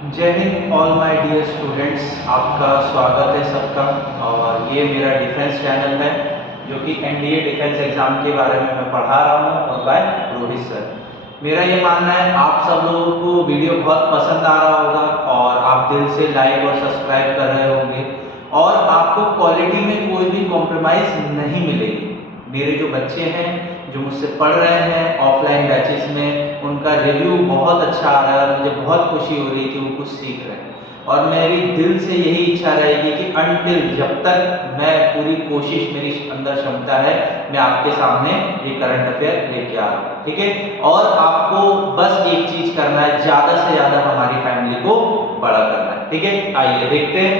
जय हिंद all my dear students, आपका स्वागत है सबका। और ये मेरा डिफेंस चैनल है जो कि एनडीए डिफेंस एग्ज़ाम के बारे में मैं पढ़ा रहा हूँ और बाय रोहित सर। मेरा ये मानना है आप सब लोगों को वीडियो बहुत पसंद आ रहा होगा और आप दिल से लाइक और सब्सक्राइब कर रहे होंगे और आपको क्वालिटी में कोई भी कॉम्प्रोमाइज़ नहीं मिलेगी। मेरे जो बच्चे हैं जो मुझसे पढ़ रहे हैं ऑफलाइन बैचेस में, उनका रिव्यू बहुत अच्छा आ रहा है। मुझे बहुत खुशी हो रही है कि वो कुछ सीख रहे हैं और मेरी दिल से यही इच्छा रहेगी कि अनटिल जब तक मैं पूरी कोशिश, मेरी अंदर क्षमता है, मैं आपके सामने ये करंट अफेयर लेके आ रहा हूँ। ठीक है, और आपको बस एक चीज करना है, ज्यादा से ज्यादा हमारी फैमिली को बड़ा करना है। ठीक है, आइए देखते हैं।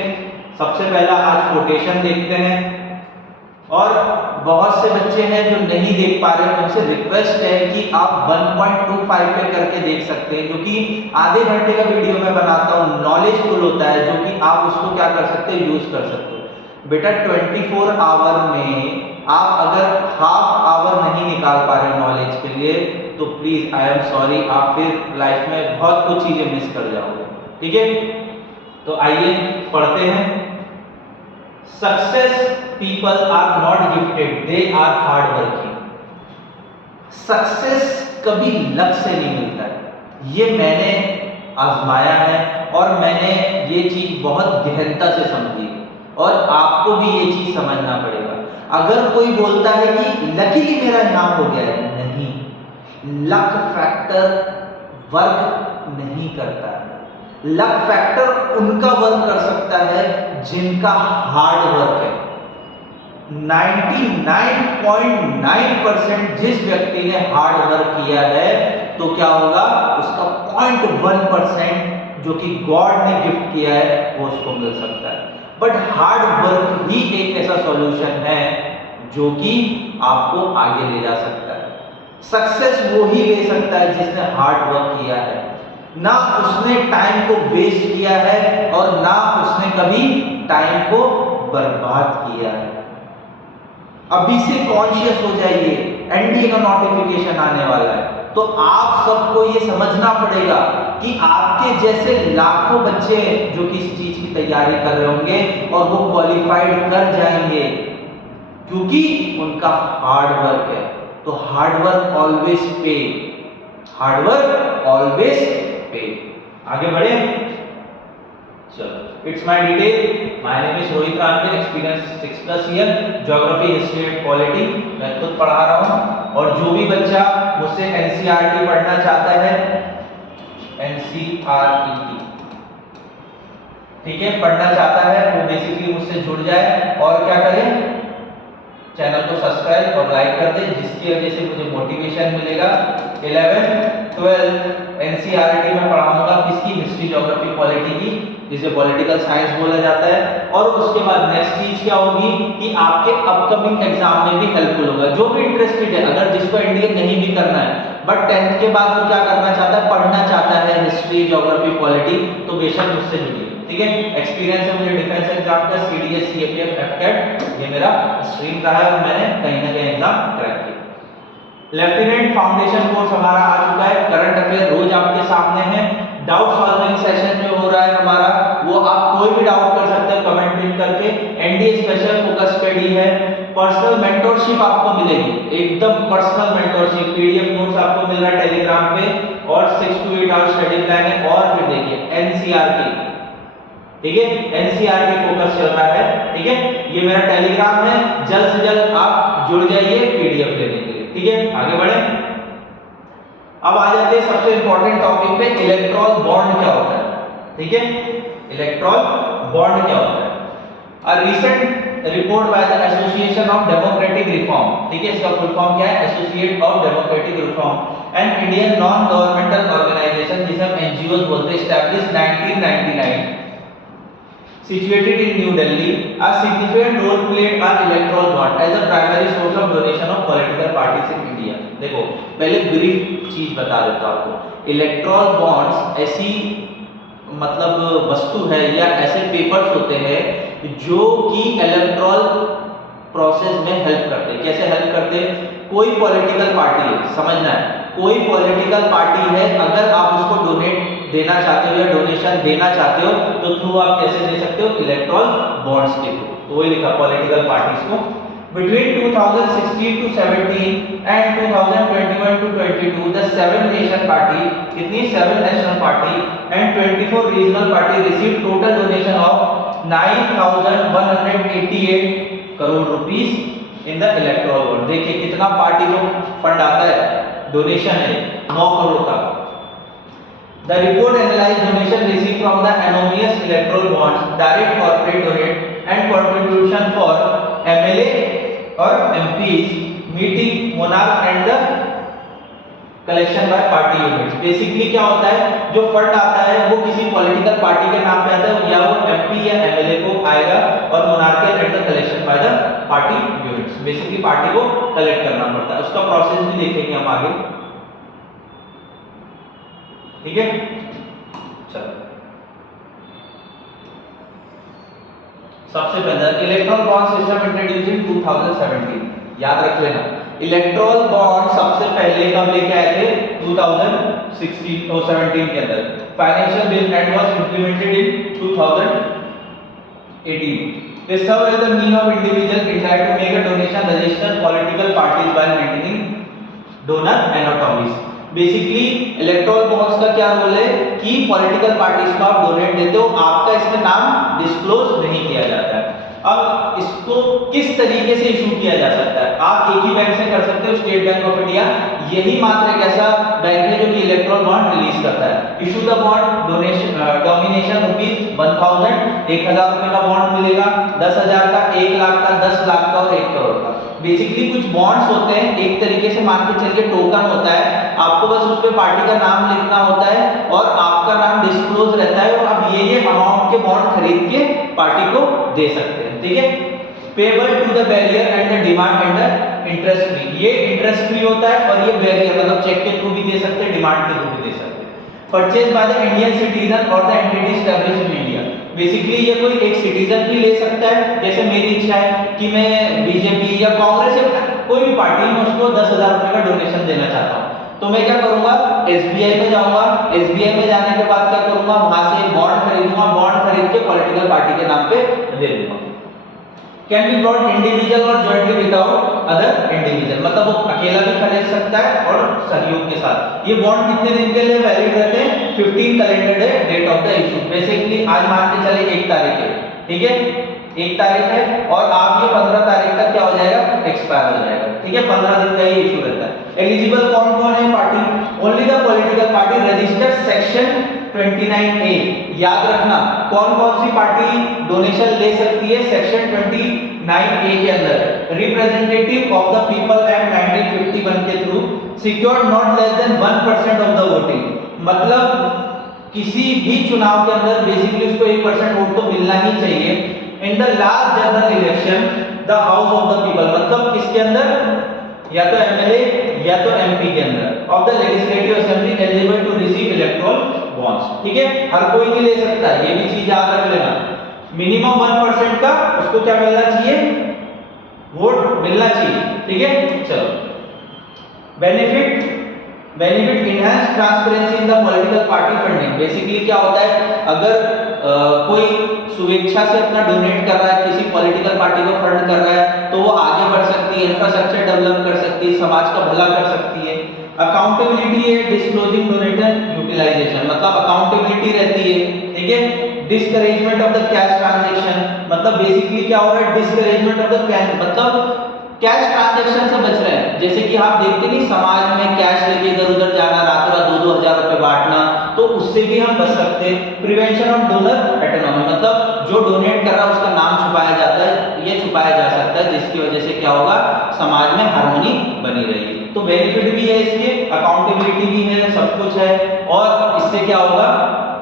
सबसे पहला आज कोटेशन देखते हैं। और बहुत से बच्चे हैं जो नहीं देख पा रहे, उनसे रिक्वेस्ट है कि आप 1.25 पे करके देख सकते हैं, जो कि आधे घंटे का वीडियो मैं बनाता हूँ, नॉलेजफुल होता है, जो कि आप उसको क्या कर सकते हैं, यूज कर सकते हो। बेटा 24 आवर में आप अगर हाफ आवर नहीं निकाल पा रहे हो नॉलेज के लिए, तो प्लीज आई एम सॉरी, आप फिर लाइफ में बहुत कुछ चीजें मिस कर जाओगे। ठीक है, तो आइए पढ़ते हैं। Success people are not gifted, they are hard working। Success कभी लक से नहीं मिलता है, ये मैंने आजमाया है और मैंने ये चीज बहुत गहनता से समझी और आपको भी ये चीज समझना पड़ेगा। अगर कोई बोलता है कि लकीली मेरा नाम हो गया है, नहीं, लक फैक्टर वर्क नहीं करता है। लक फैक्टर उनका वर्क कर सकता है जिनका हार्ड वर्क है। 99.9% जिस व्यक्ति ने हार्ड वर्क किया है, तो क्या होगा, उसका 0.1% जो कि गॉड ने गिफ्ट किया है वो उसको मिल सकता है। बट हार्ड वर्क ही एक ऐसा सॉल्यूशन है जो कि आपको आगे ले जा सकता है। सक्सेस वो ही ले सकता है जिसने हार्ड वर्क किया है, ना उसने टाइम को वेस्ट किया है और ना उसने कभी टाइम को बर्बाद किया है। अभी से कॉन्शियस हो जाइए, एनडीए का नोटिफिकेशन आने वाला है, तो आप सबको ये समझना पड़ेगा कि आपके जैसे लाखों बच्चे जो कि इस चीज की तैयारी कर रहे होंगे और वो क्वालिफाइड कर जाएंगे क्योंकि उनका हार्ड वर्क है। तो हार्ड वर्क ऑलवेज पे, हार्ड वर्क ऑलवेज पे। आगे बढ़े, चलो। It's my detail, my name is Rohit रानवे, experience 6+ year, geography, history and polity मैं खुद पढ़ा रहा हूँ। और जो भी बच्चा मुझसे एनसीईआरटी पढ़ना चाहता है, एनसीईआरटी, ठीक है, पढ़ना चाहता है, वो बेसिकली मुझसे जुड़ जाए और क्या करे, चैनल को सब्सक्राइब और लाइक कर दे, जिसकी वजह से मुझे मोटिवेशन मिलेगा। 11th 12th एनसीईआरटी में पढ़ाऊंगा किसकी, हिस्ट्री, ज्योग्राफी, पॉलिटी की, जिसे पॉलिटिकल साइंस बोला जाता है। और उसके बाद नेक्स्ट चीज क्या होगी कि आपके अपकमिंग एग्जाम में भी हेल्पफुल होगा। जो भी इंटरेस्टेड है, अगर जिसको एनडीए नहीं भी करना है बट 10th के बाद वो क्या करना चाहता है, पढ़ना चाहता है हिस्ट्री, ज्योग्राफी, पॉलिटी, तो बेशक मुझसे जुड़िए। ठीक है, एक्सपीरियंस है मुझे डिफेंस एग्जाम का, सीडीएस, सीएपीएफ, एफटेट, ये मेरा स्ट्रीम रहा है और मैंने कहीं ना कहीं एग्जाम क्रैक किया। लेफ्टिनेंट फाउंडेशन कोर्स हमारा आ चुका है, करंट अफेयर रोज आपके सामने है। डाउट सॉल्विंग सेशन जो हो रहा है हमारा, वो आप कोई भी डाउट कर सकते हो कमेंट पिन करके। एनडीए स्पेशल फोकस स्टडी है, पर्सनल मेंटरशिप आपको मिलेगी, एकदम पर्सनल मेंटरशिप, पीडीएफ नोट्स आपको मिल रहा है टेलीग्राम पे, और 6 to 8 आवर्स स्टडी प्लान है। और फिर देखिए एनसीईआरटी, ठीक है, एनसीईआरटी फोकस चल रहा है। ठीक है, ये मेरा टेलीग्राम है, जल्द से जल्द आप जुड़ जाइए पीडीएफ लेने के लिए। ठीक है, आगे बढ़े। अब आ जाते हैं सबसे इंपॉर्टेंट टॉपिक पे, इलेक्ट्रॉन बॉन्ड क्या होता है। ठीक है, इलेक्ट्रॉन बॉन्ड क्या होता है। A recent report by the association of democratic reform, ठीक है, इसका फुल फॉर्म क्या है, associate of democratic reform and Indian non governmental organisation, जिसे हम एनजीओ बोलते हैं, establish 1999, situated in New Delhi, a significant role played an electoral bond as a primary source of donation of political parties in India। देखो पहले brief चीज बता देता हूं आपको। इलेक्ट्रल बॉन्ड्स ऐसी मतलब वस्तु है या ऐसे पेपर्स होते हैं जो कि इलेक्ट्रल प्रोसेस में हेल्प करते हैं। कैसे हेल्प करते हैं, कोई पॉलिटिकल पार्टी है, समझना है, कोई पॉलिटिकल पार्टी है, अगर आप उसको डोनेट देना चाहते हो या डोनेशन देना चाहते हो तो थ्रू आप कैसे दे सकते हो, इलेक्टोरल बॉन्ड्स के थ्रू। तो वही लिखा पॉलिटिकल पार्टीज को। Between 2016 to 17 and 2021 to 22, the 7 nation party, कितनी 7 national party and 24 regional party received total donation of 9,188 crore rupees in the electoral bond। देखिए कितना पार्टी को फंड आता है, डोनेशन है 9 करोड़ का। The report analyzed donation received from the anonymous electoral bonds, direct corporate donate and contribution for MLA और MPs, meeting monarch and the collection by party units। Basically क्या होता है, जो फंड आता है वो किसी पॉलिटिकल पार्टी के नाम पे आता है, या वो MP या MLA को आएगा, और monarchial and the collection by the party units. Basically party को कलेक्ट करना पड़ता है, उसका प्रोसेस भी देखेंगे हम आगे, ठीक है। चलो सबसे पहले इलेक्ट्रॉल बॉन्ड सिस्टम इंट्रोड्यूस इन 2017, याद रख लेना। इलेक्ट्रॉल बॉन्ड सबसे पहले कब लेके आए थे, 2016 और 17 के अंदर। Financial bill and was implemented in 2018। They serve as the mean of individual intended to make a donation, register political parties while maintaining donor anatomies। Basically electoral bonds का क्या रोल है कि पॉलिटिकल पार्टीज को आप donate देते हो, आपका इसमें नाम डिस्क्लोज नहीं किया जाता है। अब इसको किस तरीके से इशू किया जा सकता है, आप एक ही बैंक से कर सकते हो, स्टेट बैंक ऑफ इंडिया यही मात्र एक ऐसा बैंक है जो कि इलेक्टोरल बॉन्ड रिलीज करता है। Issue the bond donation domination rupees 1000, 1000 रुपए का बॉन्ड मिलेगा, 10,000 का, 1 लाख का, 10 लाख का और 1 करोड़ का। बेसिकली कुछ बॉन्ड्स होते हैं, एक तरीके से मान के चलिए टोकन होता है, आपको बस उस पे पार्टी का नाम लिखना होता है और आपका नाम डिस्क्लोज रहता है, और अब ये अमाउंट के बॉन्ड खरीद के पार्टी को दे सकते हैं, ठीक है। Payable to the bearer and the demand and the interest free, ये इंटरेस्ट फ्री होता है और ये बैरियर मतलब चेक के थ्रू भी दे सकते हैं, डिमांड के थ्रू भी दे सकते हैं। Purchase by the Indian citizen और the entity established in India, basically ये कोई एक सिटीजन भी ले सकता है, जैसे मेरी इच्छा है कि मैं बीजेपी या कांग्रेस या कोई भी पार्टी में उसको 10,000 रुपए का डोनेशन देना चाहता हूँ, तो मैं क्या करूंगा, SBI में जाऊंगा, SBI में जाने के बाद क्या करूंगा, वहां से बॉन्ड खरीदूंगा, बॉन्ड खरीद के पॉलिटिकल पार्टी के नाम पे दे दूंगा। कैन बी ब्रॉट इंडिविजुअल और जॉइंटली विदाउट अदर इंडिविजुअल, मतलब वो अकेला भी खरीद सकता है और सहयोग के साथ। ये बॉन्ड कितने दिन के लिए वैलिड रहते हैं, 15 calendar day date of the issue. Basically आज मान के चले 1 तारीख है, ठीक है, 1 तारीख है और आप ये 15 तारीख तक क्या हो जाएगा, एक्सपायर हो जाएगा, ठीक है, 15 दिन का ये इशू रहता है। एलिजिबल कौन कौन है party, only the political party registered section 29A, याद रखना कौन कौन सी पार्टी डोनेशन ले सकती है, सेक्शन 29A के अंदर। Representative of the people act 1951 के through secured not less than 1% of the voting, मतलब किसी भी चुनाव के अंदर बेसिकली उसको 1% वोट तो मिलना ही चाहिए। In the last general election the house of the people, मतलब किसके अंदर, या तो MLA या तो MP के अंदर, of the legislative assembly eligible to receive electoral bonds, ठीक है, हर कोई नहीं ले सकता, ये भी चीज याद रख लेना। मिनिमम 1% का उसको क्या मिलना चाहिए, वोट मिलना चाहिए, ठीक है। चलो benefit enhance transparency in the political party funding, basically क्या होता है, अगर कोई स्वेच्छा से अपना डोनेट कर रहा है, किसी पॉलिटिकल पार्टी को फंड कर रहा है, तो वो आगे बढ़ सकती है, इंफ्रास्ट्रक्चर डेवलप कर सकती है, समाज का भला कर सकती है। अकाउंटेबिलिटी है डिस्क्लोजिंग डोनेटर यूटिलाइजेशन, मतलब अकाउंटेबिलिटी रहती है, ठीक है। Discouragement of the cash transaction, मतलब बेसिकली क्या हो रहा है, डिस्करेजमेंट ऑफ द कैश, मतलब कैश ट्रांजैक्शन से बच रहे हैं। जैसे कि आप देखते नहीं समाज में कैश लेके इधर उधर जाना, रातों रात 2-2 हजार रुपए बांटना, तो उससे भी हम बच सकते हैं। प्रिवेंशन ऑफ डोनर एटोनॉमी, मतलब जो डोनेट कर रहा है उसका नाम छुपाया जाता है, ये छुपाया जा सकता है, जिसकी वजह से क्या होगा, समाज में हार्मनी बनी रहेगी। तो बेनिफिट भी है इसके, अकाउंटेबिलिटी भी है, सब कुछ है, और इससे क्या होगा,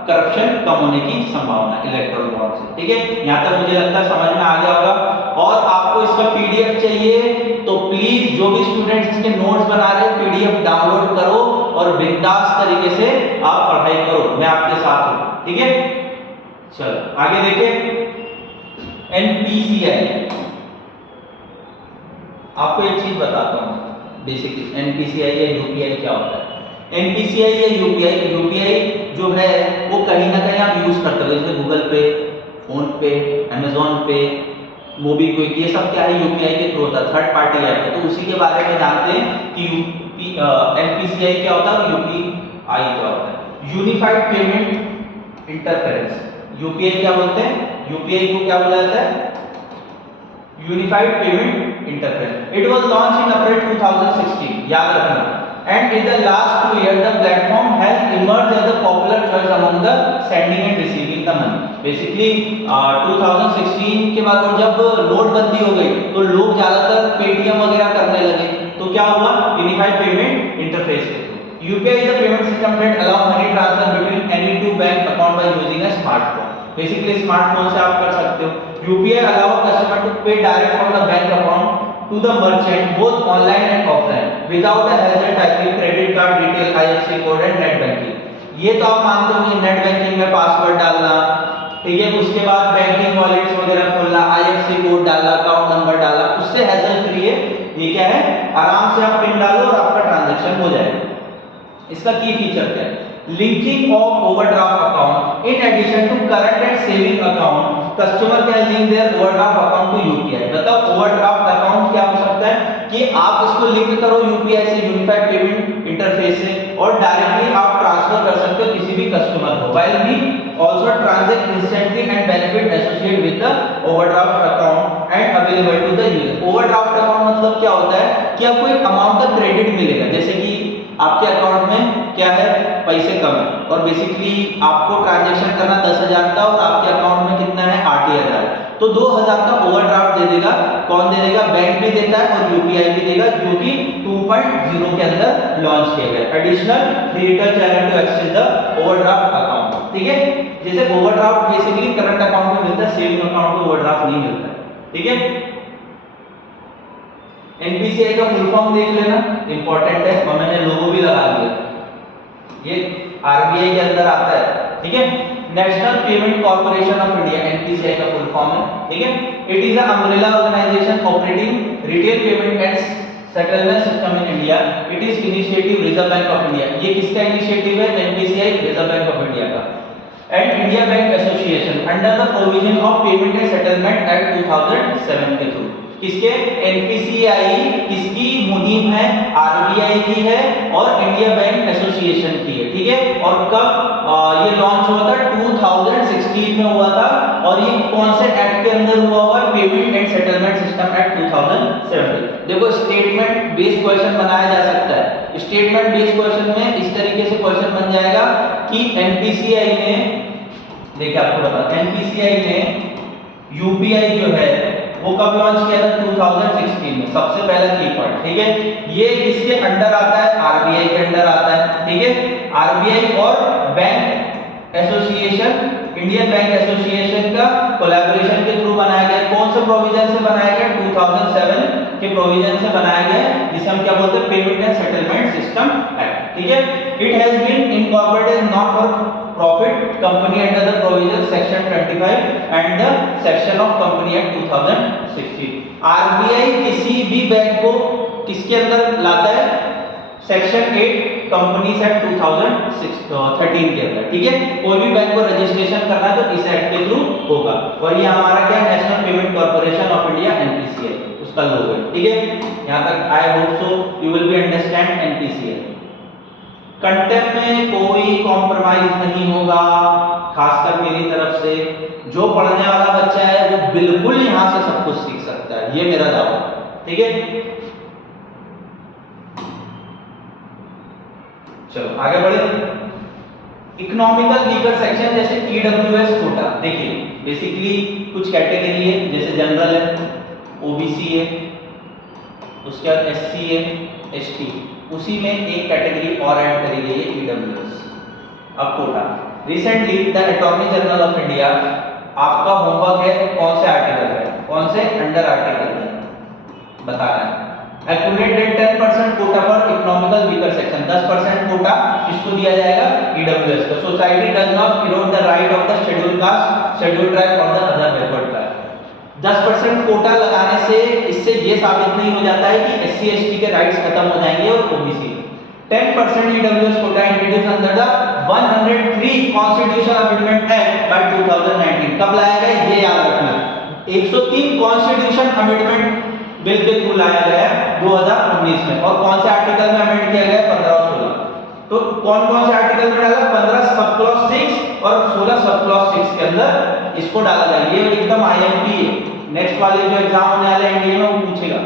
करप्शन कम होने की संभावना इलेक्टोरल बॉन्ड से, ठीक है। यहाँ तक मुझे लगता है समझ में आ गया होगा। और आपको इसका PDF चाहिए तो प्लीज जो भी स्टूडेंट्स इसके नोट्स बना रहे हैं PDF डाउनलोड करो और बिंदास तरीके से आप पढ़ाई करो, मैं आपके साथ हूं, ठीक है। चलो आगे देखिए, NPCI, आपको एक चीज बताता हूं, बेसिकली एनपीसीआई या यूपीआई क्या होता है। एनपीसीआई या यूपीआई, यूपीआई जो है वो कहीं ना कहीं आप यूज करते हो, जैसे गूगल पे, फोन पे, अमेजोन पे, मोबीक्विक, ये सब क्या है यूपीआई के थ्रू होता है, थर्ड पार्टी ऐप है। तो उसी के बारे में जानते हैं कि एनपीसीआई क्या होता है और यूपीआई क्या होता है। यूनिफाइड पेमेंट इंटरफेरेंस, यूपीआई क्या बोलते हैं, यूपीआई को क्या बोला जाता है, unified payment interference. It was launch in April 2016, याद रखना, and in the last 2 years the platform has emerged as a popular choice among the sending and receiving the money। Basically 2016 के बाद और जब नोटबंदी हो गई तो लोग ज्यादातर पेटीएम वगैरह करने लगे, तो क्या हुआ, यूनिफाइड पेमेंट इंटरफेस के through. UPI is a payment system that allow money transfer between any two bank account by using a smartphone. Basically smartphone से आप कर सकते हो। यूपीआई अलाउ कस्टमर टू पे direct from the bank account to the merchant both online and offline without a hassle typing credit card detail, IFSC code and net banking। ये तो आप मानते होंगे, नेट बैंकिंग में पासवर्ड डालना, ठीक है, उसके बाद बैंकिंग वॉलेट्स वगैरह खोलना, IFSC कोड डालना, अकाउंट नंबर डालना, उससे हैसल फ्री है। ये क्या है, आराम से आप पिन डालो और आपका ट्रांजैक्शन हो जाएगा। इसका की फीचर क्या है, linking of overdraft account in addition to current and saving account, customer can link their overdraft account to UPI. मतलब ओवरड्राफ्ट अकाउंट क्या हो सकता है कि आप इसको लिंक करो यूपीआई से, यूनिफाइड पेमेंट इंटरफेस से, और डायरेक्टली आप ट्रांसफर कर सकते हो किसी भी कस्टमर को, व्हाइल भी also transact instantly and benefit associated with the overdraft account and available to the user. Overdraft account मतलब क्या होता है कि आपको एक अमाउंट का क्रेडिट मिलेगा, जैसे कि आपके अकाउंट में क्या है, पैसे कम है और बेसिकली आपको ट्रांजैक्शन करना 10,000 का और आपके अकाउंट में कितना है 8,000, तो 2,000 का ओवरड्राफ्ट दे देगा। कौन दे देगा, बैंक भी देता है और यूपीआई भी देगा, जो कि 2.0 के अंदर लॉन्च किया गया। Additional digital channel to access the overdraft account, ठीक है। जैसे ओवरड्राफ्ट बेसिकली करंट अकाउंट में मिलता है, सेविंग अकाउंट में ओवरड्राफ्ट नहीं मिलता है, ठीक है। एनपीसीआई का फुल फॉर्म देख लेना, इंपॉर्टेंट है, और मैंने लोगो भी लगा दिया, ये आरबीआई के अंदर आता है, ठीक है। National payment corporation of India, NPCI का फुल फॉर्म है, ठीक है। It is a umbrella organization operating retail payment and settlement system in India. It is initiative reserve bank of India. ये किसका इनिशिएटिव है, NPCI, reserve bank of India का। And India bank association under the provision of payment and settlement act 2007 के through. किसके, NPCI किसकी मुहिम है, RBI की है और इंडिया बैंक एसोसिएशन की है, ठीक है। और कब ये लॉन्च हुआ था, 2016 में हुआ था, और ये कौन से एक्ट के अंदर हुआ हुआ है, payment and settlement system act 2007। देखो स्टेटमेंट बेस्ड क्वेश्चन बनाया जा सकता है। स्टेटमेंट बेस्ड क्वेश्चन में इस तरीके से क्वेश्चन बन जाएगा कि एनपीसीआई ने, देखिए आपको बता, एनपीसीआई ने यूपीआई जो है वो कब लॉन्च किया था, 2016 में, सबसे पहला की पॉइंट, ठीक है। ये किसके अंडर आता है, आरबीआई के अंडर आता है, ठीक है। आरबीआई और bank association, Indian bank association का कोलैबोरेशन के थ्रू बनाया गया। कौन से प्रोविजन से बनाया गया, 2007 के प्रोविजन से बनाया गया, जिसे हम क्या बोलते हैं, payment and settlement system act, ठीक है। It has been incorporated not for profit company under the provision section 25 and the section of company act 2016। RBI किसी भी बैंक को किसके अंदर लाता है, सेक्शन 8 कंपनीज एक्ट 2013 के अंदर, ठीक है। कोई भी बैंक को रजिस्ट्रेशन करना है तो इस एक्ट के थ्रू होगा, और ये हमारा क्या है, national payment corporation of India, NPCI, उसका लोगो है, ठीक है। यहां तक I hope so you will be understand NPCI. Content में कोई कॉम्प्रोमाइज नहीं होगा, खासकर मेरी तरफ से। जो पढ़ने वाला बच्चा है वो बिल्कुल यहां से सब कुछ सीख सकता है, ये मेरा दावा, ठीक है। चलो आगे बढ़े। इकोनॉमिकल वीकर सेक्शन जैसे ईडब्ल्यूएस कोटा, देखिए बेसिकली कुछ कैटेगरी है, जैसे जनरल है, ओबीसी है, उसके बाद एससी है, एसटी, उसी में एक कैटेगरी और ऐड करी गई है, ईडब्ल्यूएस। अब quota, recently the attorney general of India, आपका होमवर्क है कौन से आर्टिकल है, कौन से अंडर आर्टिकल है बता रहा है। Accumulated 10% quota for economical weaker section, 10% quota किसको दिया जाएगा, ईडब्ल्यूएस को। Society does not erode the right of the schedule caste, schedule tribe और the other backward tribe. 10% quota लगाने से इससे ये साबित नहीं हो जाता है कि SC ST के राइट्स खत्म हो जाएंगे और OBC। 10% EWS quota introduce under the 103 constitution amendment act by 2019। कब लाया गया ये याद रखना, 103 कॉन्स्टिट्यूशन अमेंडमेंट बिल के थ्रू लाया गया है 2019 में। और कौन से आर्टिकल में अमेंड किया गया है? 15 और 16। तो कौन कौन से आर्टिकल में डाला? 15 सब क्लॉज 6 और 16 सब क्लॉज 6 के अंदर इसको डाला जाएगा। ये एकदम IMP है, नेक्स्ट वाले जो एग्जाम होने वाले एनडीए में वो पूछेगा।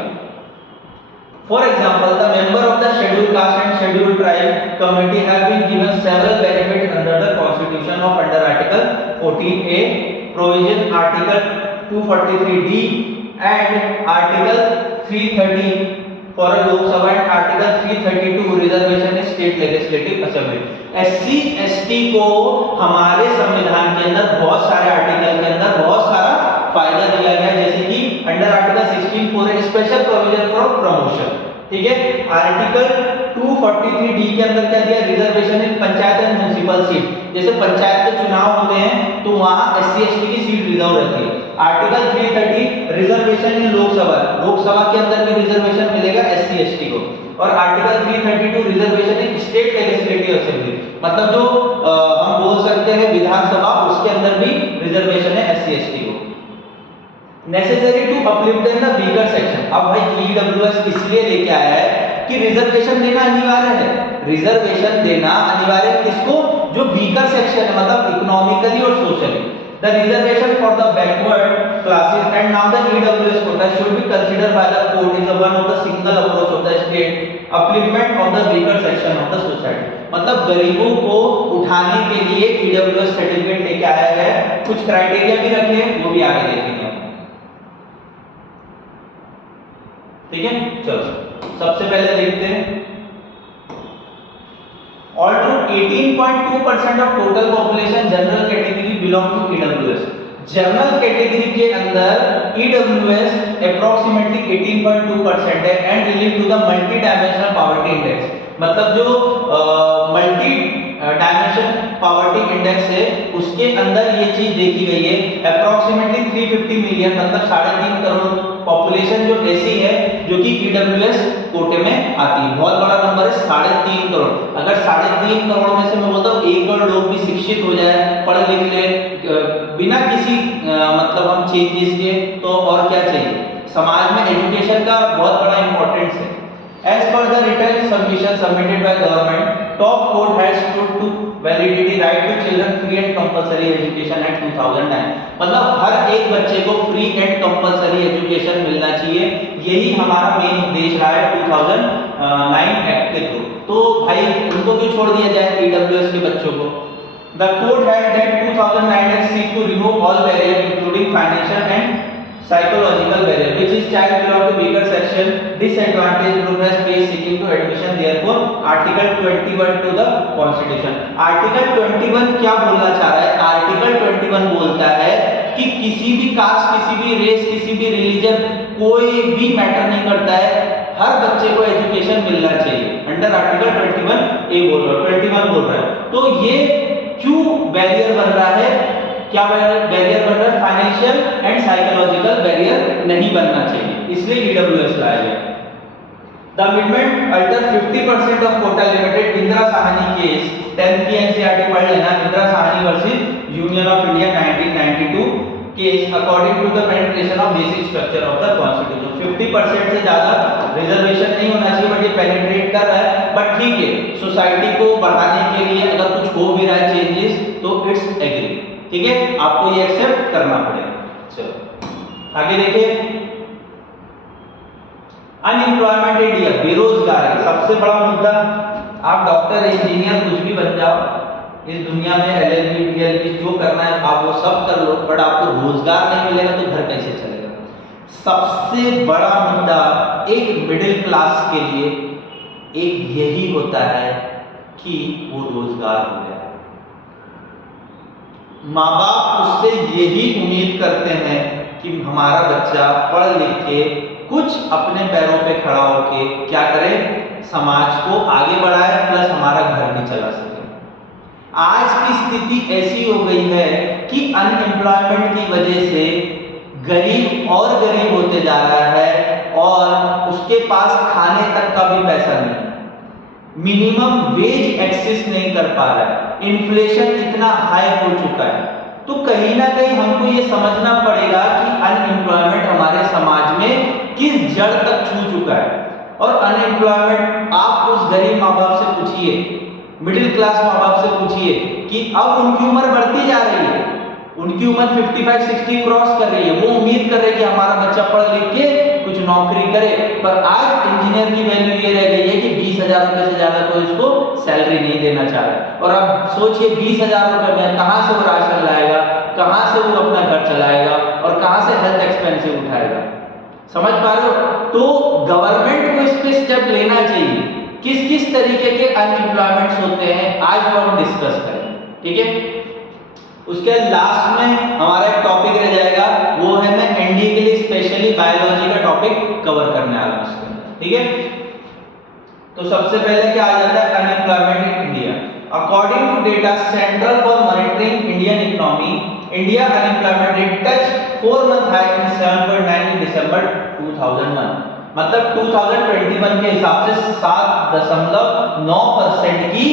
For example, the member of the schedule caste and schedule tribe community have been given several benefits under the constitution of under article 14A, provision article 243D and Article 330 for a Lok Sabha and Article 332 reservation in State Legislative Assembly। SC ST को हमारे संविधान के अंदर बहुत सारे article के अंदर बहुत सारा फायदा दिया गया है, जैसे कि under article 16 for a special provision for promotion, ठीक है। आर्टिकल 243D के अंदर क्या दिया? Reservation in panchayat and municipal seat, जैसे पंचायत के चुनाव होते हैं तो वहां SC ST की सीट रिजर्व रहती है। आर्टिकल 330 रिजर्वेशन इन लोकसभा, लोकसभा के अंदर भी रिजर्वेशन मिलेगा SC ST को। और आर्टिकल 332 रिजर्वेशन इन स्टेट लेजिस्लेटिव असेंबली, मतलब जो हम बोल सकते हैं विधानसभा, उसके अंदर भी रिजर्वेशन है SC ST को। Necessary to uplift the weaker section. अब भाई EWS इसलिए लेके आया है कि रिजर्वेशन देना अनिवार्य है, रिजर्वेशन देना अनिवार्य है किसको? जो वीकर सेक्शन है, मतलब इकोनॉमिकली और socially. The reservation for the backward classes and now the EWS quota should be considered by the court is one of the single approach of the state upliftment of the weaker section of the society। मतलब गरीबों को उठाने के लिए EWS certificate लेके आया गया है। कुछ क्राइटेरिया भी रखे हैं, वो भी आगे देखेंगे हम, ठीक है। चलो सबसे पहले देखते हैं, although 18.2% of total population general category belong to EWS। General category के अंदर EWS approximately 18.2% है and relate to the multi dimensional poverty index। मतलब जो मल्टी डायमेंशन पॉवर्टी इंडेक्स है उसके अंदर ये चीज देखी गई है। अप्रोक्सीमेटली 350 मिलियन, मतलब 3.5 करोड़ पॉपुलेशन जो ऐसी है जो कि EWS कोटे में आती है। बहुत बड़ा नंबर है 3.5 करोड़। अगर 3.5 करोड़ में से मैं बोलता हूँ 1 करोड़ लोग भी शिक्षित हो जाए, पढ़ लिख ले, बिना किसी मतलब हम चेंजेस के, तो और क्या चाहिए? समाज में एजुकेशन का बहुत बड़ा इंपॉर्टेंस है। As per the written submission submitted by government, top court has stood to validity right to children free and compulsory education at 2009। मतलब हर एक बच्चे को फ्री एंड कंपलसरी एजुकेशन मिलना चाहिए, यही हमारा मेन उद्देश्य रहा है 2009 एक्ट के थ्रू। तो भाई उनको क्यों छोड़ दिया जाए EWS के बच्चों को? The court had that 2009 act seek to remove all barriers including financial and psychological barrier which is child belong to weaker section disadvantaged group has faced seeking to admission, therefore article 21 to the constitution। Article 21 क्या बोलना चाह रहा है? Article 21 बोलता है कि किसी भी कास्ट, किसी भी रेस, किसी भी रिलीजन, कोई भी मैटर नहीं करता है, हर बच्चे को एजुकेशन मिलना चाहिए। अंडर आर्टिकल 21A बोल रहा है, 21 बोल रहा है। तो ये क्यों बैरियर बन रहा है? क्या बैरियर बन रहा है? फाइनेंशियल एंड साइकोलॉजिकल बैरियर नहीं बनना चाहिए, इसलिए EWS लाया गया। The amendment alter 50% of quota limited Indira Sawhney case, 10th की NCERT पढ़ लेना, Indira Sawhney versus union of India 1992 case according to the penetration of basic structure of the constitution. 50% से ज्यादा रिजर्वेशन नहीं होना चाहिए, बट ये पेनिट्रेट कर रहा है। बट ठीक है, सोसाइटी को बढ़ाने के लिए अगर कुछ हो भी रहा है चेंजेस तो इट्स एग्री, ठीक है, आपको ये एक्सेप्ट करना पड़ेगा। चलो आगे देखिए, अनएम्प्लॉयमेंट इंडिया, बेरोजगारी सबसे बड़ा मुद्दा। आप डॉक्टर, इंजीनियर कुछ भी बन जाओ इस दुनिया में, LLB DLB जो करना है आप वो सब कर लो, बट आपको रोजगार नहीं मिलेगा तो घर कैसे चलेगा? सबसे बड़ा मुद्दा एक मिडिल क्लास के लिए एक यही होता है कि वो रोजगार हो गया। माँ बाप उससे यही उम्मीद करते हैं कि हमारा बच्चा पढ़ लिख के कुछ अपने पैरों पे खड़ा होके क्या करे, समाज को आगे बढ़ाए, प्लस हमारा घर भी चला सके। आज की स्थिति ऐसी हो गई है कि अनएम्प्लॉयमेंट की वजह से गरीब और गरीब होते जा रहा है और उसके पास खाने तक का भी पैसा नहीं, मिनिमम वेज एक्सेस नहीं कर पा रहा है, इन्फ्लेशन इतना हाई हो चुका है। तो कहीं ना कहीं हमको ये समझना पड़ेगा कि अनएम्प्लॉयमेंट हमारे समाज में किस जड़ तक छू चुका है। और अनएम्प्लॉयमेंट आप उस गरीब माँ बाप से पूछिए, मिडिल क्लास माँ बाप से पूछिए कि अब उनकी उम्र बढ़ती जा रही है, उनकी उम्र 55-60 क्रॉस कर रही है, वो उम्मीद कर रहे हैं कि हमारा बच्चा पढ़ लिख के कुछ नौकरी करे, पर आज इंजीनियर की वैल्यू ये रह गई है कि 20,000 रुपए से ज्यादा कोई उसको सैलरी नहीं देना चाह रहा। और अब सोचिए 20,000 रुपए में कहां से वो राशन लाएगा, कहां से वो अपना घर चलाएगा और कहां से हेल्थ एक्सपेंसिव उठाएगा। समझ पा रहे हो? तो गवर्नमेंट को इस पे स्टेप लेना चाहिए। किस किस तरीके के अनएम्प्लॉयमेंट्स होते हैं आज वो हम डिस्कस करें, ठीक है। उसके लास्ट में हमारा एक टॉपिक रह जाएगा, वो है मैं एनडीए के लिए स्पेशली बायोलॉजी का टॉपिक कवर करने वाला हूं इसके अंदर, ठीक है। तो सबसे पहले क्या आ जाता है unemployment in India. According to data central for monitoring Indian economy, India unemployment rate touch 4 month high in 7.9 in December 2001। मतलब 2021 के हिसाब से 7.9% की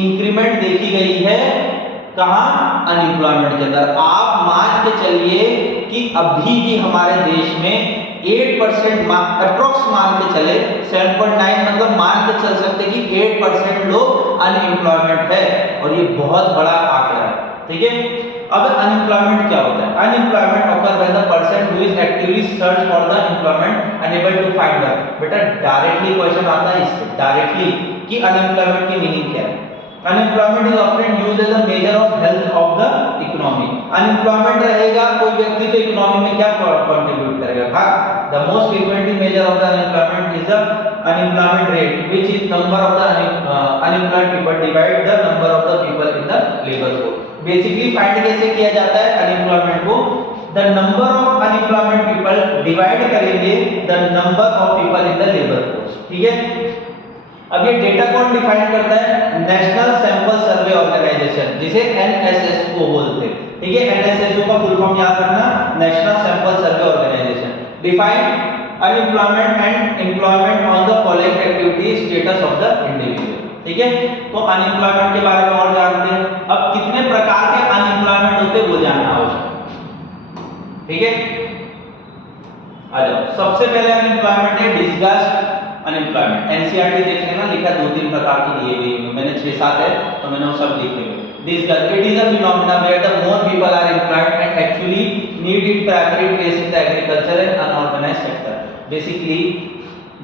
इंक्रीमेंट देखी गई है। कहां? अनएम्प्लॉयमेंट के अंदर। आप मान के चलिए कि अभी भी हमारे देश में 8% अप्रोक्स मान के चले, 7.9 मतलब मान के चल सकते कि 8% लोग अनएम्प्लॉयमेंट है और ये बहुत बड़ा आंकड़ा है, ठीक है। अब अनएम्प्लॉयमेंट क्या होता है? Unemployment occur when the person who is actively search for the employment unable to find work. बेटा डायरेक्टली क्वेश्चन आता है इससे, डायरेक्टली कि अनएम्प्लॉयमेंट की मीनिंग क्या है। Unemployment is often used as a measure of health of the economy. Unemployment रहेगा कोई व्यक्ति तो इकोनॉमी में क्या कंट्रीब्यूट करेगा? हाँ, the most frequently measure of the unemployment is the unemployment rate, which is number of the unemployed people divide the number of the people in the labor force. Basically find कैसे किया जाता है unemployment को? The number of unemployment people divide करेंगे the number of people in the labor force, ठीक है। अब ये डेटा कौन डिफाइन करता है? नेशनल सैंपल सर्वे ऑर्गेनाइजेशन, जिसे एनएसएसओ बोलते हैं, ठीक है। एनएसएसओ का फुल फॉर्म याद रखना, national sample survey organisation. Define unemployment and employment on the following activity status of the individual, ठीक है। तो अनएम्प्लॉयमेंट के बारे में और जानते हैं। अब कितने प्रकार के अनएम्प्लॉयमेंट होते हैं वो जानना आवश्यक, ठीक है। आ जाओ, सबसे पहले अनएम्प्लॉयमेंट है डिसगस्ट अनएम्प्लॉयमेंट। एनसीईआरटी देख लेना, लिखा 2-3 प्रकार की दिए हुए, मैंने 6-7 है तो मैंने वो सब लिखे हुए। Disguised, it is a phenomena where the more people are employed and actually need it primary place in the agriculture and unorganised sector. Basically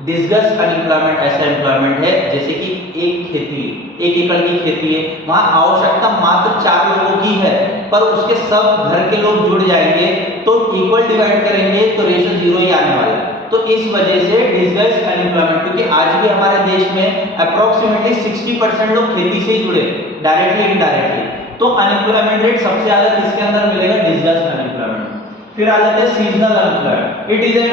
disguised unemployment ऐसा एम्प्लॉयमेंट है जैसे कि एक खेती, 1 एकड़ की खेती है, वहां आवश्यकता मात्र 4 लोगों की है, पर उसके सब घर के लोग जुड़ जाएंगे तो इक्वल डिवाइड करेंगे तो रेशो 0 ही आने वाला है। तो इस वजह से डिसगस्ट अनएम्प्लॉयमेंट, क्योंकि आज भी हमारे देश में अप्रोक्सीमेटली 60% लोग खेती से ही जुड़े, डायरेक्टली इनडायरेक्टली। तो अनएम्प्लॉयमेंट रेट सबसे ज्यादा किसके अंदर मिलेगा? Disgust unemployment. फिर आ जाता है seasonal unemployment. It is an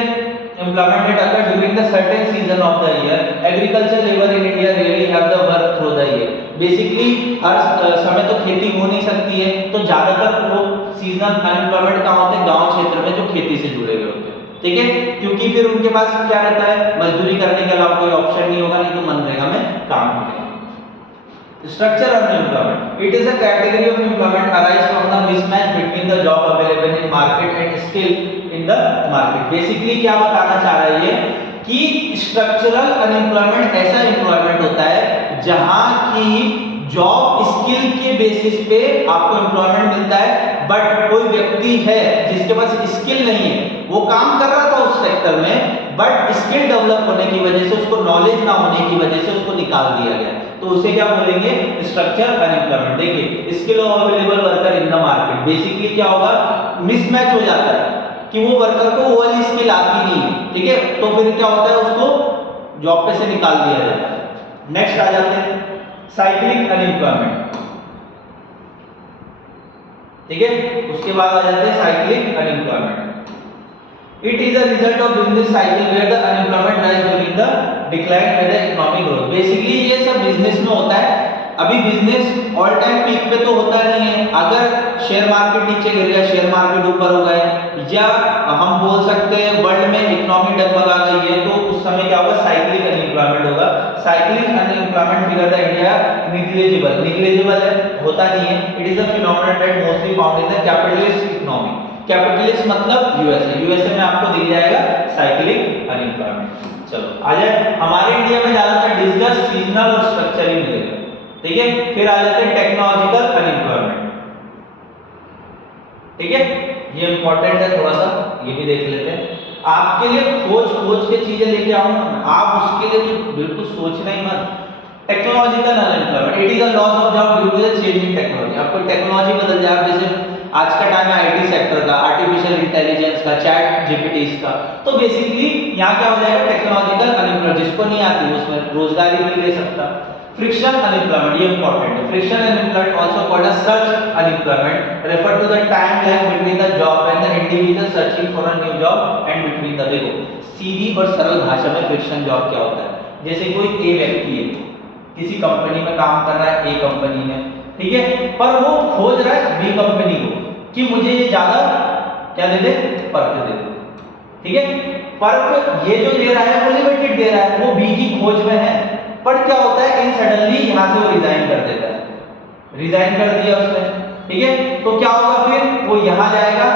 employment that occurs during the certain season of the year. Agriculture labor in India really have the work through the year. Basically हर समय तो खेती हो नहीं सकती है, तो ज्यादातर लोग सीजनल अनएम्प्लॉयमेंट कहाँ होते हैं? गांव क्षेत्र में जो खेती से जुड़े हुए होते हैं, ठीक है। क्योंकि फिर उनके पास क्या रहता है? मजदूरी करने के अलावा कोई ऑप्शन नहीं होगा, नहीं तो मनरेगा में काम करेंगे। Structure unemployment. It is a category of employment arise from the mismatch between the job available in market and skill in the market. Basically क्या बताना चाह रहा है ये कि स्ट्रक्चरल अनएम्प्लॉयमेंट ऐसा एम्प्लॉयमेंट होता है जहां की जॉब स्किल के बेसिस पे आपको एम्प्लॉयमेंट मिलता है, बट कोई व्यक्ति है जिसके पास स्किल नहीं है, वो काम कर रहा था उस सेक्टर में, बट स्किल डेवलप होने की वजह से, उसको नॉलेज ना होने की वजह से उसको निकाल दिया गया, तो उसे क्या बोलेंगे? Structure unemployment. देखिए skill available worker in the market, basically क्या होगा? मिसमैच हो जाता है कि वो वर्कर को वो वाली स्किल आती नहीं है, ठीक है, तो फिर क्या होता है? उसको जॉब पे से निकाल दिया जाता है। नेक्स्ट आ जाते हैं साइक्लिक अनएम्प्लॉयमेंट, ठीक है। उसके बाद आ जाते हैं cyclic unemployment. It is a result of business cycle where the unemployment rise during the decline and the economic growth. Basically ये सब बिजनेस में होता है। अभी बिजनेस ऑल टाइम पीक पे तो होता नहीं है। अगर शेयर मार्केट नीचे गिर गया, शेयर मार्केट ऊपर हो गए, या हम बोल सकते हैं वर्ल्ड में इकोनॉमी डगमगा गई है, तो उस समय क्या होगा, साइक्लिक अनएम्प्लॉयमेंट होगा। Cyclic unemployment figure the India negligible है, होता नहीं है। It is a phenomenon that mostly found in the capitalist economy. Capitalist मतलब यूएसए, यूएसए में आपको दिख जाएगा साइक्लिक अनएम्प्लॉयमेंट। चलो आ जाए, हमारे इंडिया में ज्यादातर डिस्कस सीजनल और स्ट्रक्चरली मिलेगा, ठीक है। फिर आ जाते हैं टेक्नोलॉजिकल अनएम्प्लॉयमेंट, ठीक है, ये इंपॉर्टेंट है थोड़ा सा, ये भी देख लेते हैं। आपके लिए खोज के चीजें लेके आऊंगा मैं, आप उसके लिए तो बिल्कुल सोचना ही मत। Technological unemployment, it is a loss of job due to the changing technology. आपको टेक्नोलॉजी बदल जाए, जैसे आज का टाइम है आईटी सेक्टर का, आर्टिफिशियल इंटेलिजेंस का, चैट जीपीटीज का, तो बेसिकली यहाँ क्या हो जाएगा, टेक्नोलॉजिकल अनएम्प्लॉयमेंट, जिसको नहीं आती उसमें रोजगारी नहीं ले सकता। फ्रिक्शन अनएम्प्लॉयमेंट, ये इंपॉर्टेंट है। Frictional unemployment also called as search unemployment, refer to the time lag between the job and the individual searching for a new job and between the, देखो सीधी और सरल भाषा में फ्रिक्शन जॉब क्या होता है, जैसे कोई ए व्यक्ति है, किसी कंपनी में काम कर रहा है, ए कंपनी में, ठीक है, पर वो खोज रहा है बी कंपनी को कि मुझे ये ज्यादा क्या दे दे, पर्क दे दे, ठीक है। पर्क ये जो दे रहा है वो लिमिटेड दे रहा है, वो बी की खोज में है, पर क्या होता है इन सडनली यहाँ से वो रिजाइन कर देता है, रिजाइन कर दिया उसने, ठीक है। तो क्या होगा, फिर वो यहाँ जाएगा,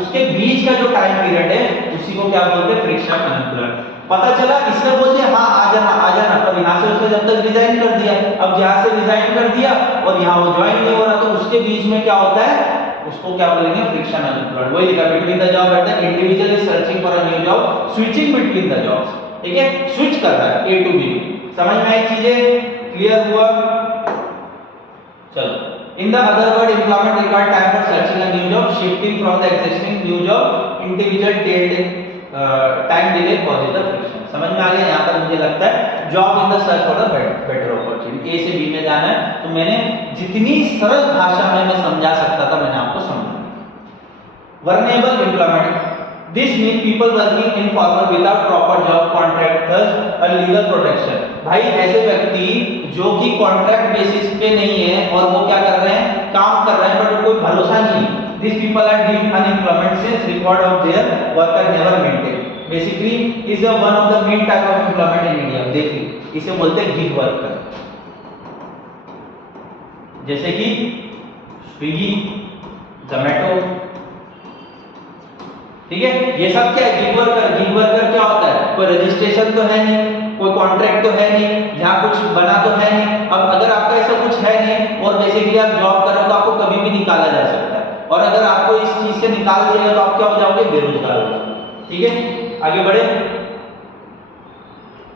उसके बीच का जो टाइम पीरियड है उसी को क्या बोलते हैं, फ्रिक्शन अनएम्प्लॉयमेंट। पता चला इसने बोल दिया हाँ आ जाना, पर यहाँ से उसने जब तक रिजाइन कर दिया, अब यहाँ से रिजाइन कर दिया और यहाँ वो ज्वाइन नहीं हो रहा, तो उसके बीच में क्या होता है, उसको क्या बोलेंगे, फ्रिक्शन अनएम्प्लॉयमेंट। वही लिखा, between the job at the individual is searching for a new job, switching between the jobs, ठीक है, स्विच कर रहा है ए टू बी। समझ में आई चीजें, क्लियर हुआ। चलो, in the other word employment required time for searching a new job, shifting from the existing new job, individual time delay causes the friction. समझ में आ गया। यहाँ पर मुझे लगता है job in the search for the better opportunity, A से बी में जाना है, तो मैंने जितनी सरल भाषा में मैं समझा सकता था मैंने आपको समझाया। Vulnerable employment, this mean people working informal without proper job contract और लीगल प्रोटेक्शन। भाई ऐसे व्यक्ति जो कि कॉन्ट्रैक्ट बेसिस पे नहीं है और वो क्या कर रहे हैं, काम कर रहे हैं, बट कोई भरोसा नहीं है। These people are deemed unemployment since record of their work are never maintained. Basically, is a one of the main type of employment in India. देखिए, इसे बोलते हैं गिग वर्कर, जैसे कि स्विगी, जोमेटो, ठीक है, ये सब क्या है, गिग वर्कर। गिग वर्कर क्या होता है, कोई रजिस्ट्रेशन तो है नहीं, कोई कॉन्ट्रैक्ट तो है नहीं, यहाँ कुछ बना तो है नहीं। अब अगर आपका ऐसा कुछ है नहीं और बेसिकली आप जॉब कर रहे हो तो आपको कभी भी निकाला जा सकता है, और अगर आपको इस चीज से निकाल दिया तो आप क्या हो जाओगे, बेरोजगार हो जाओगे, ठीक है। आगे बढ़े,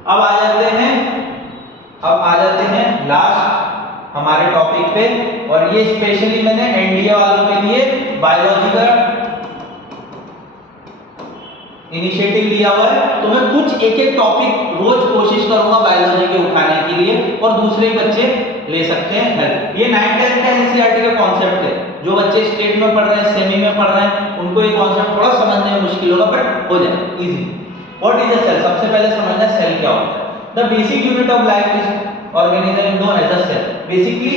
अब आ जाते हैं लास्ट हमारे टॉपिक पे, और ये स्पेशली मैंने एनडीए वालों के लिए बायोलॉजी का इनिशिएटिव लिया हुआ है। तो मैं कुछ एक टॉपिक रोज कोशिश करूंगा बायोलॉजी के उठाने के लिए, और दूसरे बच्चे ले सकते हैं हेल्प। ये 9th-10th का एनसीईआरटी का कॉन्सेप्ट है, जो बच्चे स्टेट में पढ़ रहे हैं, सेमी में पढ़ रहे हैं, उनको ये कॉन्सेप्ट थोड़ा समझने में मुश्किल होगा, बट हो जाए easy. What is a cell, सबसे पहले समझना सेल क्या होता है। The basic unit of life is organism known as a cell. Basically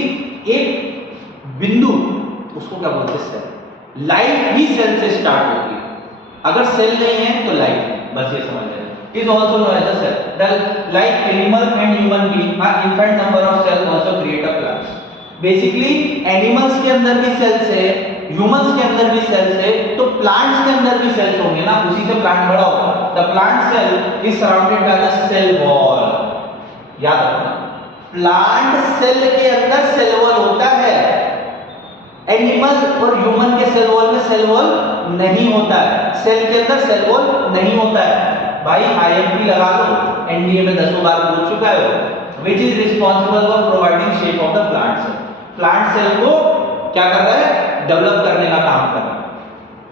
एक बिंदु, उसको क्या बोलते हैं, सेल। लाइफ ही सेल से स्टार्ट होती है, अगर सेल नहीं है तो लाइफ नहीं, बस ये समझ लेना। is also known as a cell. The like animal and human being are infinite number of cells also create a plants. Basically animals के अंदर भी cells है, humans के अंदर भी cells है, तो plants के अंदर भी cells होंगे ना, उसी से plant बड़ा होगा। The plant cell is surrounded by the cell wall. याद रखना, plant cell के अंदर cell wall होता है, एनिमल और ह्यूमन के सेल वॉल में सेल वॉल नहीं होता है, सेल के अंदर सेल वॉल नहीं होता है। भाई आईएमपी लगा लो, एनडीए में 10 बार पूछ चुका है वो। Which is responsible for providing shape of the plant cell. Plant cell को क्या कर रहा है, डेवलप करने का काम कर रहा है।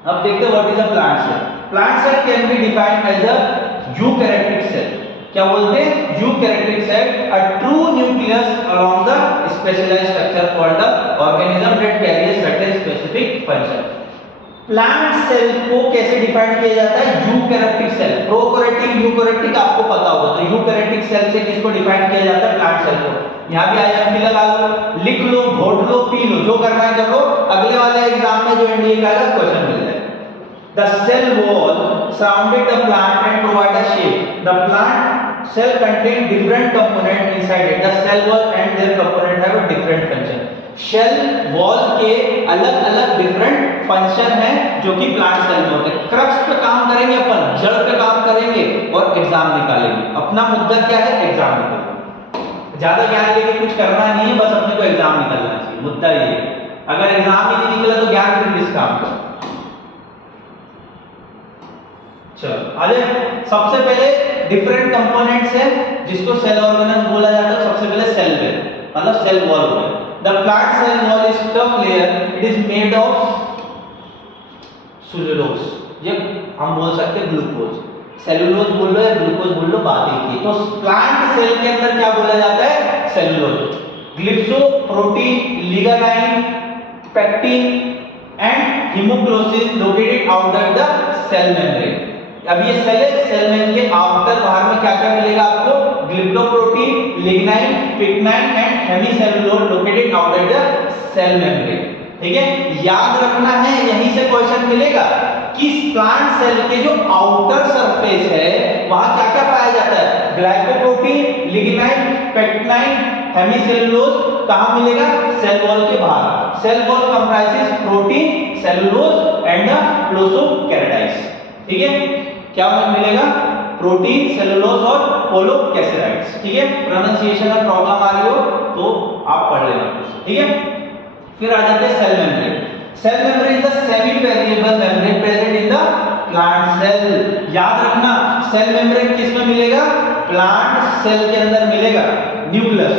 अब देखते हैं what is a plant cell. Plant cell can be defined as a eukaryotic cell. क्या बोलते हैं, eukaryotic cell, a true nucleus along the specialised structure called the organism that carry certain specific function. Plant cell को कैसे define किया जाता है, eukaryotic cell. Prokaryotic, eukaryotic आपको पता होगा, तो यूकैरियोटिक सेल से किसको डिफाइन किया जाता है, प्लांट सेल को। यहां भी आईएमपी लगा लो, पी लो, जो करना है कर लो, अगले वाले एग्जाम में जो एनडीए का आएगा क्वेश्चन मिल जाएगा। The cell wall surrounded the plant and provide a shape. The plant cell contain different component inside it. The cell wall and their component have a different function. Cell wall के अलग अलग different function है जो कि plant cell में होते हैं। Crux पे काम करेंगे अपन, जड़ पे काम करेंगे और एग्जाम निकालेंगे। अपना मुद्दा क्या है? एग्जाम निकालना। ज्यादा ज्ञान लेके कुछ करना नहीं है, बस अपने को एग्जाम निकालना चाहिए, मुद्दा ये है। अगर एग्जाम ही नहीं निकला तो ज्ञान फिर किस काम का? चलो आगे, सबसे पहले डिफरेंट कंपोनेंट्स है जिसको सेल ऑर्गेनेल्स बोला जाता है। सबसे पहले सेल वेल, मतलब सेल वॉल हो गया। The plant cell wall is tough layer, it is made of cellulose. ये हम बोल सकते हैं ग्लूकोज, सेलुलोज बोल लो या ग्लूकोज बोल लो, बात एक ही। तो प्लांट सेल के अंदर क्या बोला जाता है? Cellulose. Glycoprotein, lignin, pectin and haemoglobin located outside the cell membrane. अब ये सेल है, सेल मेम्ब्रेन के आउटर बाहर में क्या क्या मिलेगा आपको? Glycoprotein, lignin, pectin and hemicellulose located outside the cell membrane. ठीक है, याद रखना है, यहीं से क्वेश्चन मिलेगा कि प्लांट सेल के जो आउटर सरफेस है वहां क्या क्या पाया जाता है? Glycoprotein, lignin, pectin, hemicellulose. कहां मिलेगा? सेल वॉल के बाहर। Cell wall comprises protein, cellulose and the polysaccharides. ठीक है, क्या मिलेगा? प्रोटीन, सेलुलोज और पोलोसैकेराइड्स। ठीक है, प्रोनाउंसिएशन में प्रॉब्लम आ रही हो तो आप पढ़ लेना। ठीक है, फिर आ जाते हैं cell membrane. Cell membrane is the semi permeable membrane present in the plant cell. याद रखना, सेल मेम्ब्रेन किस में मिलेगा? प्लांट सेल के अंदर मिलेगा। न्यूक्लियस,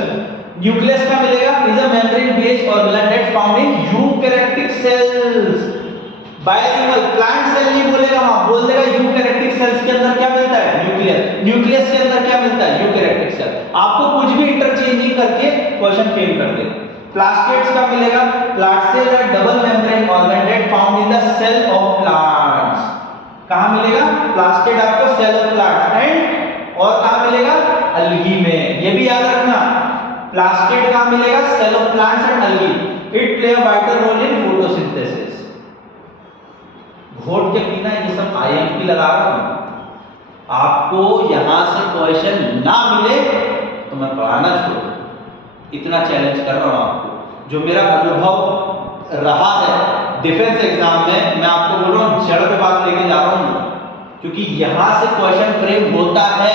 न्यूक्लियस का मिलेगा is a membrane based organelle that found in eukaryotic cells. Biological plant cell नहीं बोलेगा, वहां बोल देगा यूकैरियोटिक सेल्स के अंदर क्या मिलता है? न्यूक्लियस। न्यूक्लियस के अंदर क्या मिलता है? Eukaryotic cell. आपको कुछ भी इंटरचेंजिंग करके क्वेश्चन फ्रेम कर दे। प्लास्टिड्स का मिलेगा, plant cell are double membrane organelle that found in the cell of plants. कहां मिलेगा? प्लास्टिड आपको सेल ऑफ प्लांट्स एंड और कहां मिलेगा? अलगी में। ये भी याद रखना, प्लास्टिड कहां मिलेगा? Cell of plants and algae. It play a vital role in photosynthesis. घोट के पीना, ये सब आईएमपी लगा रहा हूं। आपको यहां से क्वेश्चन ना मिले तो मैं पढ़ाना छोड़ दूं, इतना चैलेंज कर रहा हूं आपको। जो मेरा अनुभव रहा है डिफेंस एग्जाम में, मैं आपको बोल रहा हूं, जड़ पे बात लेके जा रहा हूं, क्योंकि यहां से क्वेश्चन फ्रेम होता है।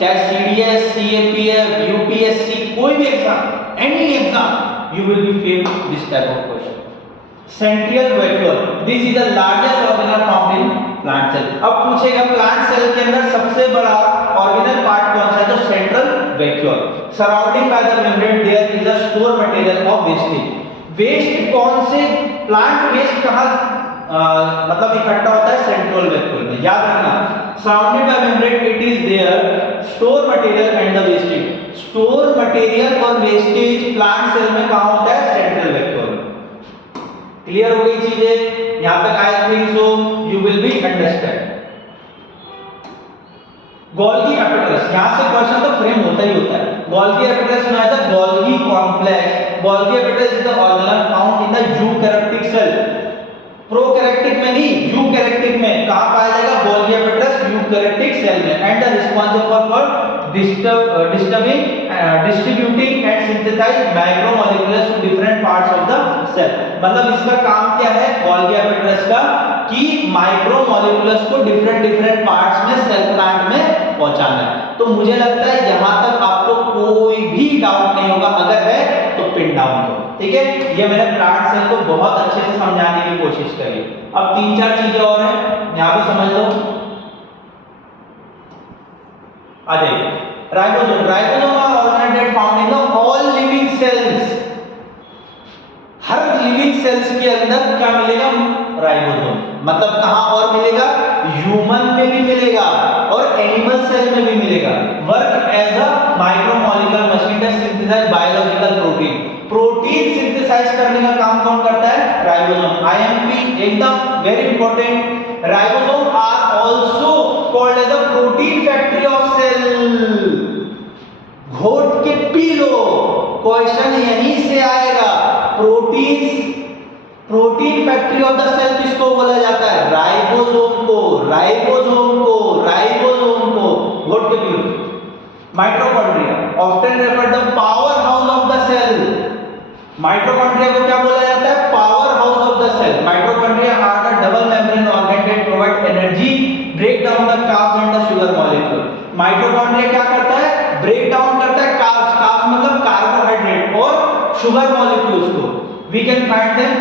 चाहे सीडीएस, सीएपीएफ, यूपीएससी, कोई भी exam, any exam, you will be face this type of question. Central vacuole, this is the largest organelle found in plant cell. अब पूछेगा प्लांट सेल के अंदर सबसे बड़ा ऑर्गेनल पार्ट कौन सा है? तो central vacuole. Surrounding by the membrane there is a store material of wastage. Waste कौन से? प्लांट वेस्ट कहां मतलब इकट्ठा होता है? सेंट्रल वैक्यूल में। याद रखना, surrounded by membrane it is there store material and the wastage. Store material और वेस्टेज प्लांट सेल में कहां होता है? Central vacuole. क्लियर हो गई चीजें? यहां तक I think so you will be understand. Golgi apparatus, यहां से क्वेश्चन तो फ्रेम होता ही होता है। गोल्गी एपिटस में आता है Golgi complex. Golgi apparatus is the organelle found in the eukaryotic cell. Prokaryotic में नहीं, यूकैरियोटिक में। कहां पाया जाएगा? गोल्गी एपिटस यूकैरियोटिक सेल में। And the responsible for distributing and synthesize macromolecules to different parts of the cell। मतलब इसका काम क्या है गोल्गी एपिटस का? कि माइक्रोमोलेक्युल्स को डिफरेंट पार्ट्स में सेल प्लांट में पहुंचाना है। तो मुझे लगता है यहां तक आपको कोई भी डाउट नहीं होगा, अगर है तो पिन डाउन करो। ठीक है, ये मैंने प्लांट सेल को बहुत अच्छे से समझाने की कोशिश करी। अब 3-4 चीजें और हैं, यहां भी समझ लो। आ जाइए, ribosome. Ribosome are organelle that found in the all living cells. हर लिविंग सेल्स के अंदर क्या मिलेगा? राइबोसोम। मतलब कहां और मिलेगा? ह्यूमन में भी मिलेगा और एनिमल सेल में भी मिलेगा। Work as a micromolecular machine that synthesize biological protein. Protein synthesize करने का काम कौन करता है? राइबोसोम। आईएमपी एकदम very important. Ribosome are also called as a protein factory of cell. घोट के पी लो, क्वेश्चन यहीं से आएगा। Protein protein factory of the cell किसको बोला जाता है? राइबोसोम को, राइबोसोम को, राइबोसोम को। What can you? Mitochondria often referred the power house of the cell. Mitochondria को क्या बोला जाता है? Power house of the cell. Mitochondria are the double membrane organ that provide energy, break down the carbs and the sugar molecule. Mitochondria क्या करता है? Break down करता है कार्ब्स, कार्ब्स मतलब कार्बोहाइड्रेट और शुगर मॉलिक्यूल्स को। We can find them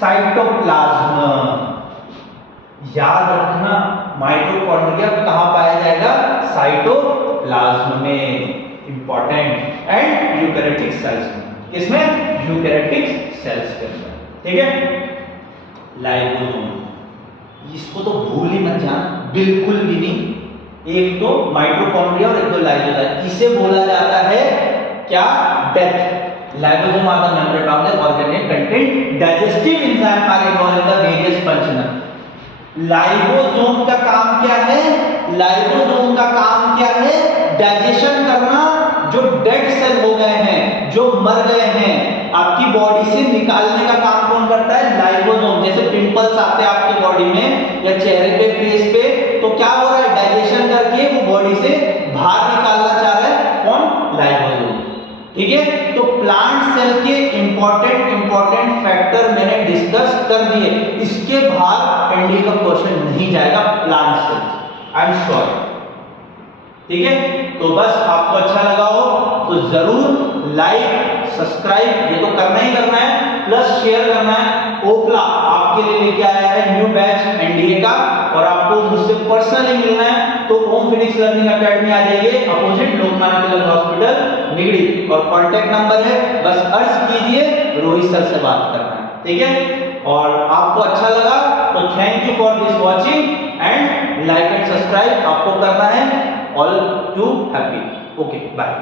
cytoplasm. याद रखना, माइटोकॉन्ड्रिया कहां पाया जाएगा? साइटोप्लाज्म में, इंपॉर्टेंट, एंड यूकैरियोटिक सेल्स में। किसमें? यूकैरियोटिक सेल्स के अंदर, ठीक है। लाइबोसोम, इसको तो भूल ही मत जाना, बिल्कुल भी नहीं। एक तो माइटोकॉन्ड्रिया और एक तो लाइसोजाइम, इसे बोला जाता है क्या? Death. Lysosome are the membrane of the organ that contain digestive enzyme are involve in the various function. Lysosome का काम क्या है? लाइबोसोम का काम क्या है? डाइजेशन करना। जो डेड सेल हो गए हैं, जो मर गए हैं, आपकी बॉडी से निकालने का काम कौन करता है? लाइबोसोम। जैसे पिंपल्स आते हैं आपके बॉडी में या चेहरे पे, फेस पे, तो क्या हो रहा है? डाइजेशन करके वो बॉडी से बाहर निकालना चाह रहा है कौन? लाइबोसोम, ठीक है। तो प्लांट सेल के इंपॉर्टेंट फैक्टर मैंने डिस्कस कर दिए, इसके बाहर एनडीए का क्वेश्चन नहीं जाएगा plant cell, I am sure, ठीक है। तो बस आपको अच्छा लगा हो तो जरूर लाइक, सब्सक्राइब, ये तो करना ही करना है, प्लस शेयर करना है। ओखला आपके लिए लेके आया है न्यू बैच एनडीए का, और आपको मुझसे पर्सनली मिलना है तो ओम फिनिक्स लर्निंग एकेडमी आ जाइए, अपोजिट लोकमान्य तिलक हॉस्पिटल निगड़ी, और कांटेक्ट नंबर है, बस अर्ज कीजिए, रोहित सर से बात करना है, ठीक है। और आपको अच्छा लगा तो thank you for this watching and like and subscribe आपको करना है। All to happy, okay, bye.